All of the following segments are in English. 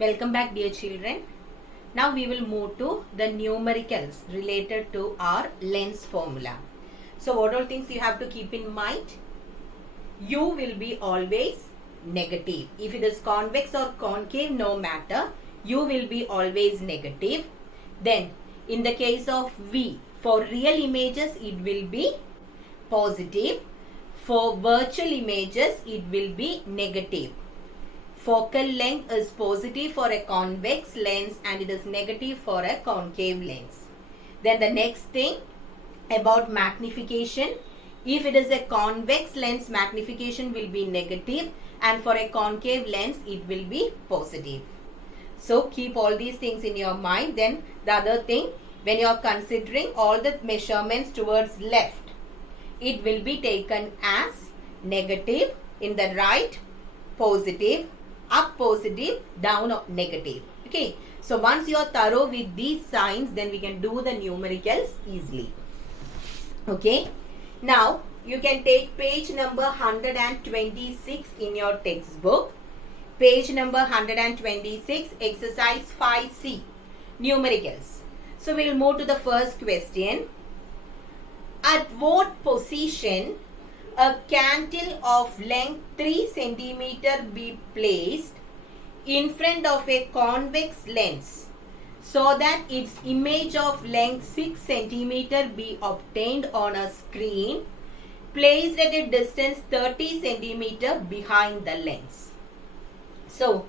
Welcome back, dear children. Now we will move to the numericals related to our lens formula. So what all things you have to keep in mind? U will be always negative. If it is convex or concave, no matter, U will be always negative. Then in the case of V, for real images it will be positive. For virtual images it will be negative. Focal length is positive for a convex lens and it is negative for a concave lens. Then the next thing about magnification. If it is a convex lens, magnification will be negative, and for a concave lens it will be positive. So keep all these things in your mind. Then the other thing, when you are considering all the measurements towards left, it will be taken as negative, in the right positive, up positive, down negative. Okay, so once you are thorough with these signs, then we can do the numericals easily. Okay, now you can take page number 126 in your textbook. Page number 126, exercise 5C, numericals. So we will move to the first question. At what position a candle of length 3 cm be placed in front of a convex lens so that its image of length 6 cm be obtained on a screen placed at a distance 30 cm behind the lens? So,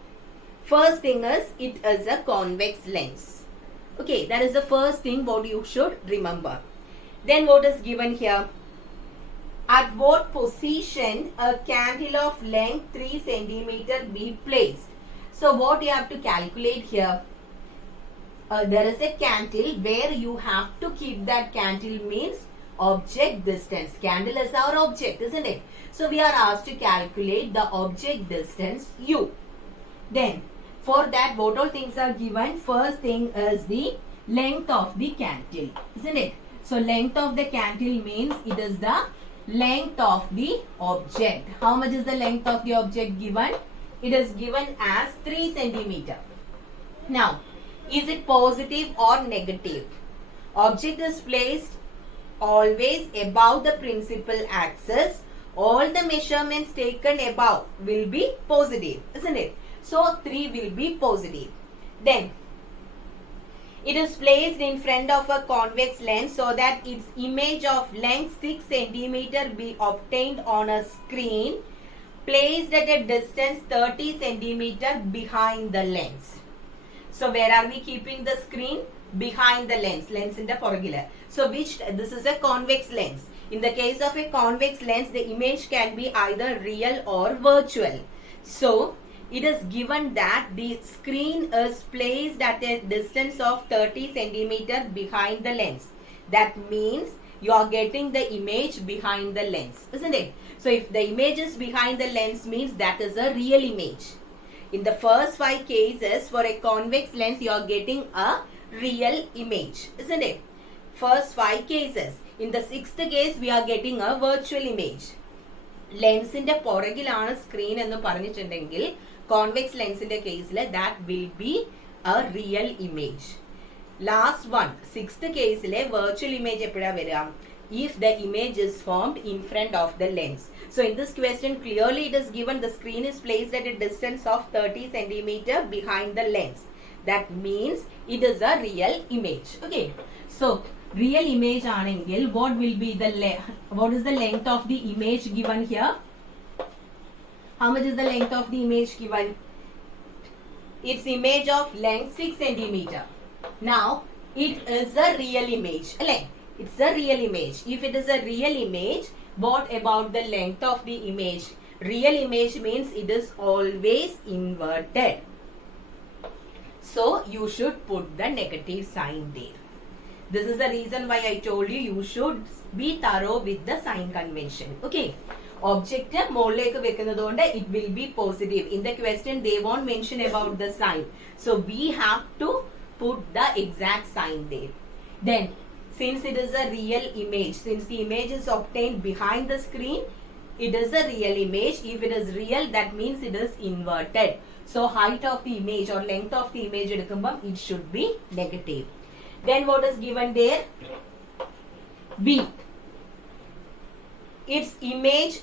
first thing is, it is a convex lens. Okay, that is the first thing what you should remember. Then what is given here? At what position a candle of length 3 cm be placed? So what you have to calculate here? There is a candle where you have to keep that candle means object distance. Candle is our object, isn't it? So we are asked to calculate the object distance U. Then for that, what all things are given? First thing is the length of the candle, isn't it? So length of the candle means it is the length of the object. How much is the length of the object given? It is given as 3 cm. Now, is it positive or negative? Object is placed always above the principal axis. All the measurements taken above will be positive, isn't it? So 3 will be positive. Then it is placed in front of a convex lens so that its image of length 6 cm be obtained on a screen placed at a distance 30 cm behind the lens. So where are we keeping the screen? Behind the lens. Lens in the porgile. So this is a convex lens. In the case of a convex lens, the image can be either real or virtual. So it is given that the screen is placed at a distance of 30 cm behind the lens. That means you are getting the image behind the lens, isn't it? So if the image is behind the lens, means that is a real image. In the first 5 cases, for a convex lens, you are getting a real image, isn't it? First 5 cases. In the 6th case, we are getting a virtual image. ലെൻസിന്റെ പുറകിലാണ് screen എന്ന് പറഞ്ഞിട്ടുണ്ടെങ്കിൽ convex ലെൻസിന്റെ കേസിൽ that will be A real image. Last one 6th കേസിലെ virtual image എപ്പോഴാ വരിക? If the image is formed in front of the lens. So in this question clearly it is given the screen is placed at a distance of 30 cm behind the lens. That means it is a real image. Okay. So real image anengil what will be the what is the length of the image given here? How much is the length of the image given? Its image of length 6 cm. Now it is a real image. It's a real image. If it is a real image, what about the length of the image? Real image means it is always inverted. So you should put the negative sign there. This is the reason why I told you should be thorough with the sign convention. Okay. Object മോളിലേക്ക് വെക്കുന്നതുകൊണ്ട് it will be positive. In the question they won't mention about the sign. So we have to put the exact sign there. Then since it is a real image, since the image is obtained behind the screen, it is a real image. If it is real, that means it is inverted. So height of the image or length of the image edukumbam it should be negative. Then what is given there? B. Its image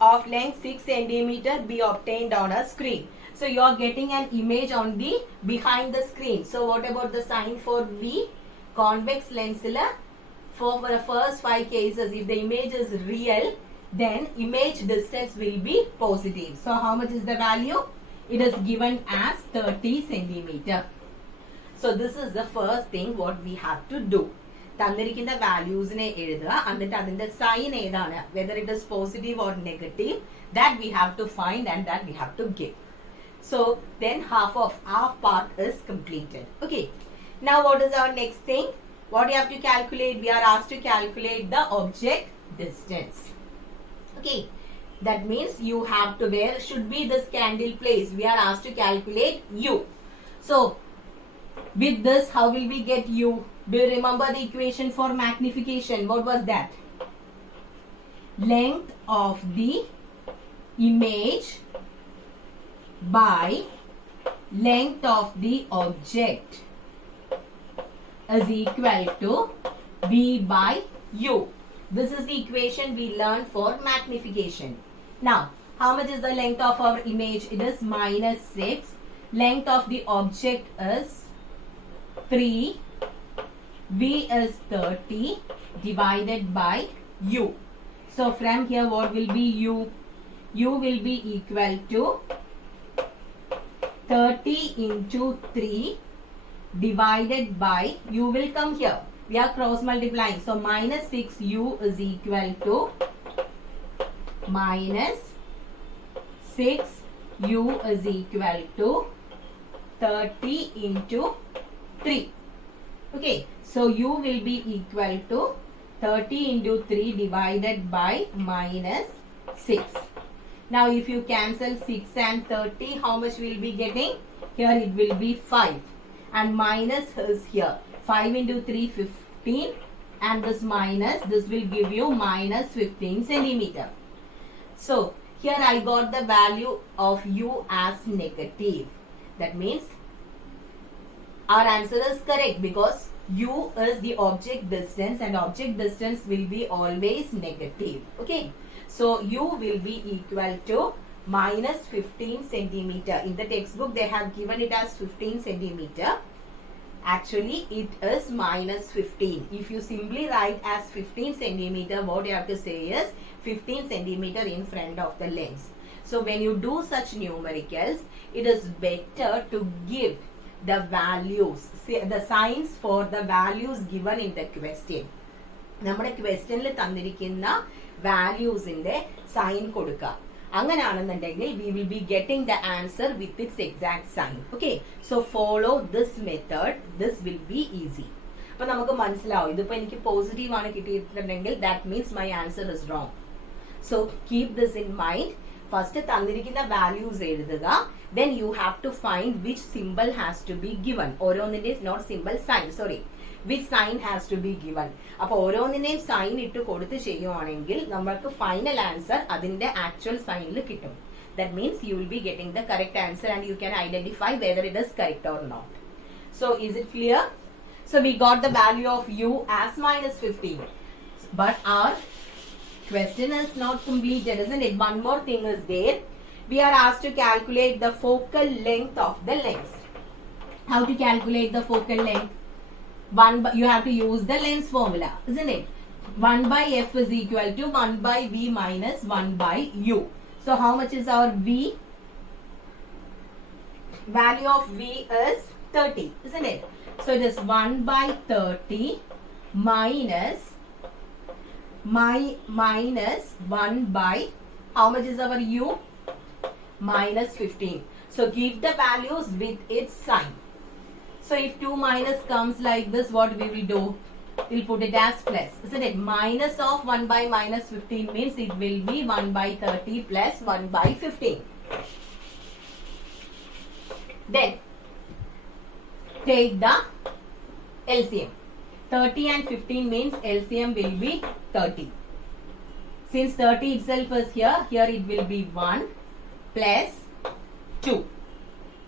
of length 6 centimeter be obtained on a screen. So you are getting an image on the behind the screen. So what about the sign for B? Convex lens for the first 5 cases, if the image is real, then image distance will be positive. So how much is the value? It is given as 30 centimeter. So this is the first thing what we have to do. തന്നിരിക്കുന്ന വാല്യൂസിനെ എഴുതുക, എന്നിട്ട് അതിന്റെ sign ഏതാണ്, whether it is positive or negative, that we have to find and that we have to give. So then half part is completed. Okay. Now what is our next thing? What you have to calculate? We are asked to calculate the object distance. Okay. That means you have to, where should be this candle placed? We are asked to calculate U. So with this, how will we get U? Do you remember the equation for magnification? What was that? Length of the image by length of the object is equal to V by U. This is the equation we learned for magnification. Now, how much is the length of our image? It is -6. Length of the object is 3. V is 30 divided by U. So from here what will be U? U will be equal to 30 into 3 divided by, U will come here. We are cross multiplying. So -6U is equal to -6U is equal to 30 into 3. Okay. So U will be equal to 30 into 3 divided by -6. Now if you cancel 6 and 30, how much will be getting? Here it will be 5. And minus is here. 5 into 3, 15. And this minus, this will give you -15 centimeter. So here I got the value of U as negative. That means our answer is correct because U is the object distance and object distance will be always negative. Okay. So U will be equal to -15 centimeter. In the textbook they have given it as 15 centimeter. Actually it is -15. If you simply write as 15 centimeter, what you have to say is 15 centimeter in front of the lens. So when you do such numericals, it is better to give the values, the signs for the values given in the question. നമ്മുടെ ക്വസ്റ്റ്യനിൽ തന്നിരിക്കുന്ന വാല്യൂസിന്റെ sign കൊടുക്കുക. അങ്ങനെയാണെന്നുണ്ടെങ്കിൽ we will be getting the answer with its exact sign. Okay. So follow this method. This will be easy. അപ്പൊ നമുക്ക് മനസ്സിലാവും ഇതിപ്പോ എനിക്ക് പോസിറ്റീവ് ആണ് കിട്ടിയിട്ടുണ്ടെങ്കിൽ that means my answer is wrong. So keep this in mind. First തന്നിരിക്കുന്ന values എഴുതുക. Then you have to find which symbol has to be given. ഓരോന്നിന്റെ not symbol, sign, sorry. Which sign has to be given. അപ്പോൾ ഓരോന്നിനെയും sign ഇട്ട് കൊടുത്ത് ചെയ്യുവാണെങ്കിൽ നമ്മൾക്ക് final answer അതിന്റെ actual സൈനിൽ കിട്ടും. That means you will be getting the correct answer and you can identify whether it is correct or not. So is it clear? So we got the value of U as -15. But our question is not completed, isn't it? One more thing is there. We are asked to calculate the focal length of the lens. How to calculate the focal length? You have to use the lens formula, isn't it? 1 by F is equal to 1 by V minus 1 by U. So how much is our V? Value of V is 30, isn't it? So it is 1 by 30 minus 1 by, how much is our U? -15. So give the values with its sign. So if 2 minus comes like this, what we will do? We'll put it as plus, isn't it? Minus of 1 by -15 means it will be 1 by 30 plus 1 by 15. Then take the LCM. 30 and 15 means LCM will be 30. Since 30 itself is here, here it will be 1 plus 2.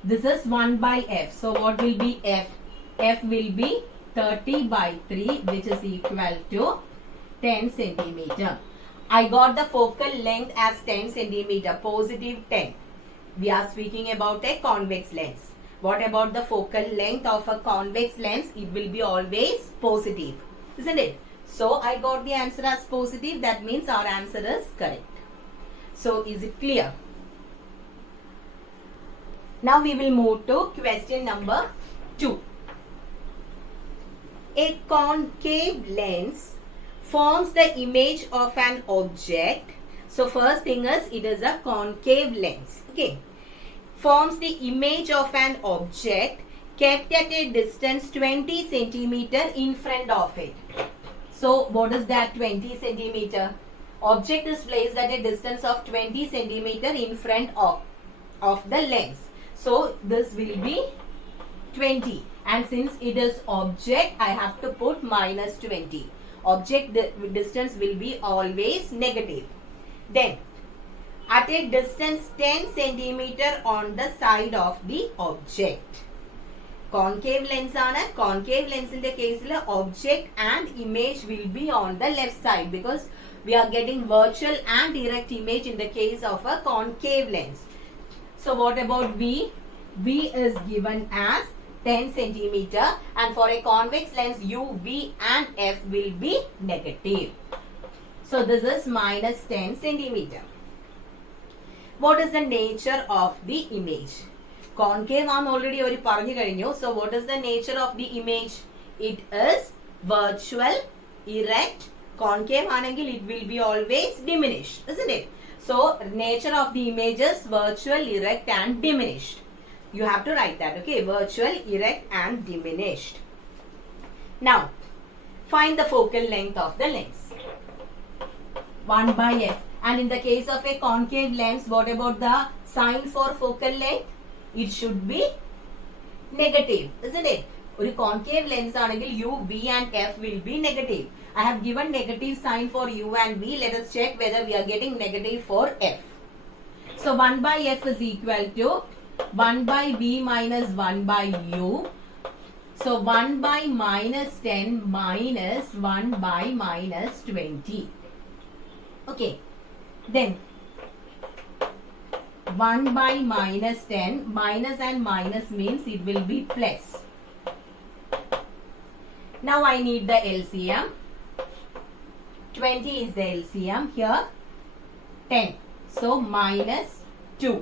This is 1 by f. So what will be f? F will be 30 by 3, which is equal to 10 centimeter. I got the focal length as 10 centimeter, positive 10. We are speaking about a convex lens. What about the focal length of a convex lens? It will be always positive, isn't it? So I got the answer as positive. That means our answer is correct. So is it clear? Now we will move to question number 2. A concave lens forms the image of an object. So first thing is, it is a concave lens. Okay. Forms the image of an object kept at a distance 20 centimeter in front of it. So what is that 20 centimeter? Object is placed at a distance of 20 centimeter in front of the lens. So this will be 20, and since it is object, I have to put minus 20. Object distance will be always negative. Then at a distance 10 centimeter on the side of the object. Concave lens ആണ്. Concave lens in the case object and image will be on the left side, because we are getting virtual and direct image in the case of a concave lens. So what about V? V is given as 10 centimeter, and for a convex lens U, V and F will be negative. So this is minus 10 centimeter. What is the nature of the image? Concave ആണ് already ഒരു പറഞ്ഞു കഴിഞ്ഞു. So what is the nature of the image? It is virtual, erect. Concave ആണെങ്കിൽ it will be always diminished, isn't it? So nature of the image is virtual, erect and diminished. You have to write that, okay? Virtual, erect and diminished. Now find the focal length of the lens. 1 by f. And in the case of a concave lens, what about the sign for focal length? It should be negative, isn't it? ഒരു concave lens ആണെങ്കിൽ U, V and F will be negative. I have given negative sign for U and V. Let us check whether we are getting negative for F. So 1 by F is equal to 1 by V minus 1 by U. So 1 by minus 10 minus 1 by minus 20. Okay. Then 1 by minus 10, minus and minus means it will be plus. Now I need the LCM. 20 is the LCM. Here 10. So minus 2.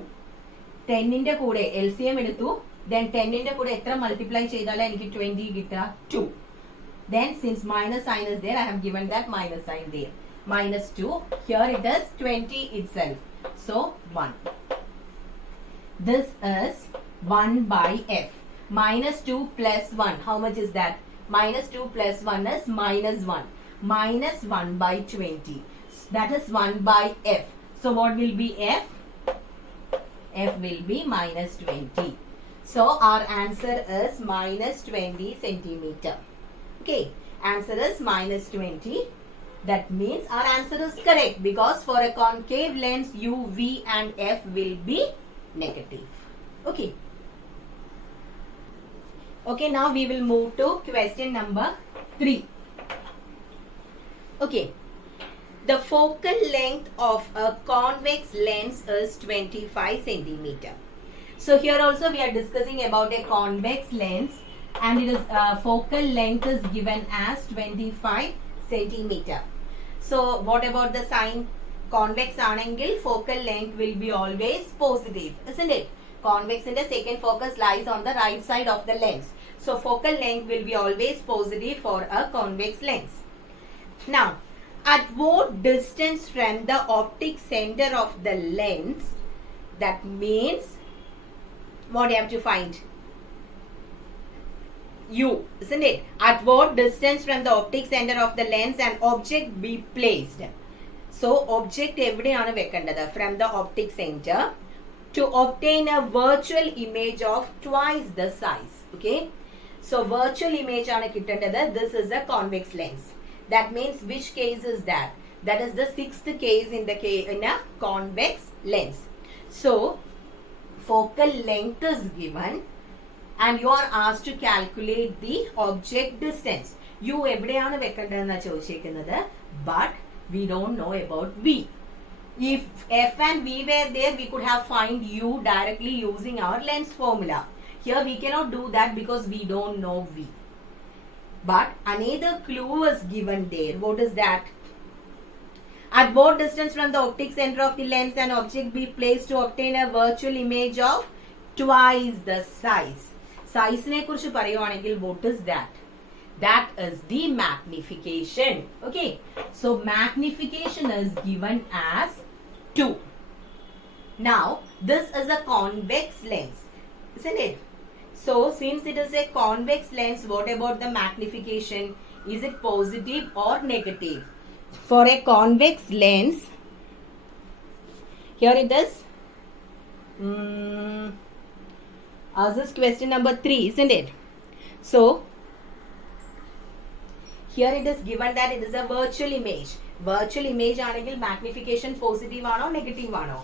10 ന്റെ കൂടെ LCM എടുത്തു. Then 10 ന്റെ കൂടെ എത്ര multiply ചെയ്താലേ എനിക്ക് 20 കിട്ടുക? 2. Then since minus sign is there, I have given that minus sign there. Minus 2. Here it is 20 itself. So 1. This is 1 by F. Minus 2 plus 1. How much is that? Minus 2 plus 1 is minus 1. Minus 1 by 20. That is 1 by F. So what will be F? F will be minus 20. So our answer is minus 20 centimeter. Okay. Answer is minus 20. That means our answer is correct, because for a concave lens U, V and F will be negative. Okay. Okay, now we will move to question number 3. Okay. The focal length of a convex lens is 25 centimeter. So here also we are discussing about a convex lens, and it is focal length is given as 25 centimeter. So what about the sign? Convex anengil focal length will be always positive, isn't it? Convex in the second focus lies on the right side of the lens. So focal length will be always positive for a convex lens. Now, at what distance from the optic center of the lens? That means what you have to find? U, isn't it? At what distance from the optic center of the lens an object be placed? So object എവിടെയാണ് വെക്കേണ്ടത്? From the optic center to obtain a virtual image of twice the size. Okay. So virtual image ആണ് കിട്ടേണ്ടത്. This is a convex lens. That means which case is that? That is the 6th case in a convex lens. So focal length is given and you are asked to calculate the object distance. U എവിടെയാണ് വെക്കേണ്ടതെന്നാണ് ചോദിച്ചിരിക്കുന്നത്, but we don't know about V. If F and V were there, we could have find U directly using our lens formula. Here we cannot do that because we don't know V. But another clue is given there. What is that? At what distance from the optic center of the lens an object be placed to obtain a virtual image of twice the size? Size ne kurichu parayuvanengil what is that? That is the magnification. Okay. So magnification is given as 2. Now this is a convex lens, isn't it? So since it is a convex lens, what about the magnification? Is it positive or negative? For a convex lens, here it is. This is question number 3, isn't it? So here it is given that it is a virtual image. Virtual image ആണെങ്കിൽ magnification positive ആണോ negative ആണോ?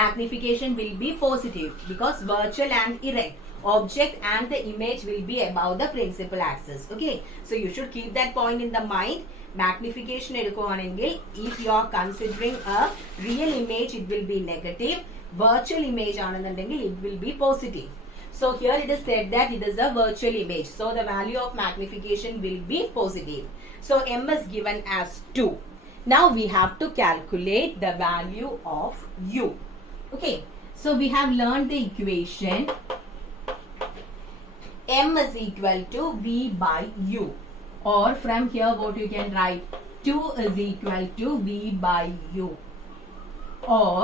Magnification will be positive because virtual and erect. Object and the image will be above the principal axis. Okay, so you should keep that point in the mind. Magnification എടുക്കുവാണെങ്കിൽ if you are considering a real image, it will be negative. Virtual image ആണെന്നുണ്ടെങ്കിൽ it will be positive. So here it is said that it is a virtual image. So the value of magnification will be positive. So M is given as 2. Now we have to calculate the value of U. Okay, so we have learned the equation. M is equal to V by U, or from here what you can write, 2 is equal to V by U, or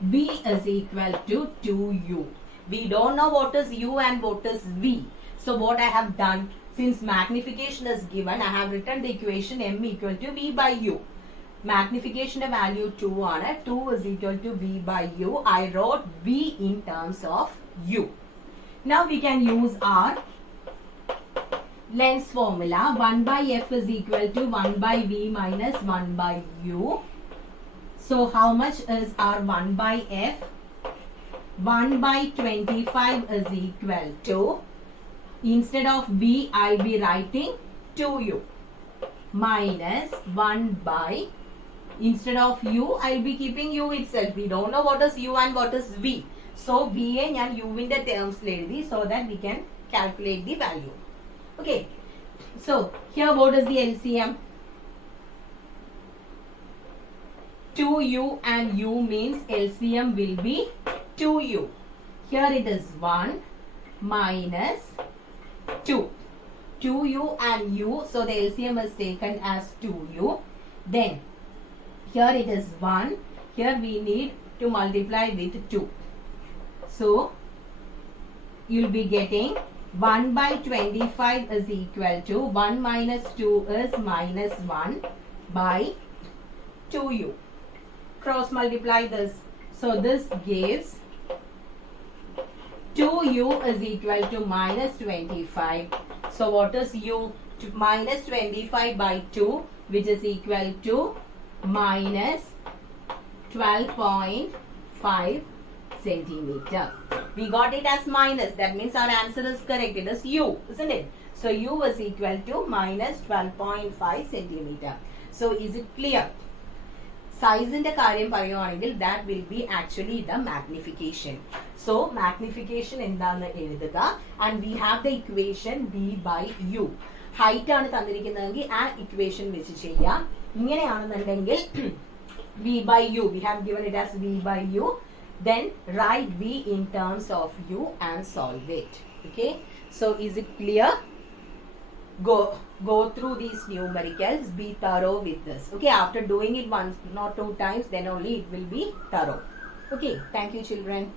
V is equal to 2U. We don't know what is U and what is V. So what I have done, since magnification is given, I have written the equation M equal to V by U. Magnification value 2 on it, 2 is equal to V by U. I wrote V in terms of U. Now we can use our lens formula. 1 by F is equal to 1 by V minus 1 by U. So how much is our 1 by F? 1 by 25 is equal to, instead of V I'll be writing 2U minus 1 by, instead of U I'll be keeping U itself. We don't know what is U and what is V. So V and U in the terms lady, so that we can calculate the value. Okay. So here what is the LCM? 2U and U means LCM will be 2U. Here it is 1 minus 2. 2U and U, so the LCM is taken as 2U. Then here it is 1. Here we need to multiply with 2. So you'll be getting 1 by 25 is equal to 1 minus 2 is minus 1 by 2U. Cross multiply this. So this gives 2U is equal to minus 25. So what is U? Minus 25 by 2, which is equal to minus 12.5 centimeter. We got it as minus. That means our answer is correct. It is U, isn't it? So U is equal to minus 12.5 centimeter. So is it clear? Size in the karyam parayuvanengil, that will be actually the magnification. So magnification endana ezhuduka, and we have the equation V by U. Height aanu thandirikkunnadengil aa equation vechi cheyyam. Inganeyaanennundengil V by U, we have given it as V by U. Then write V in terms of U and solve it. Okay, so is it clear? Go through these numericals, be thorough with this. Okay, after doing it once, not 2 times, then only it will be thorough. Okay, thank you children.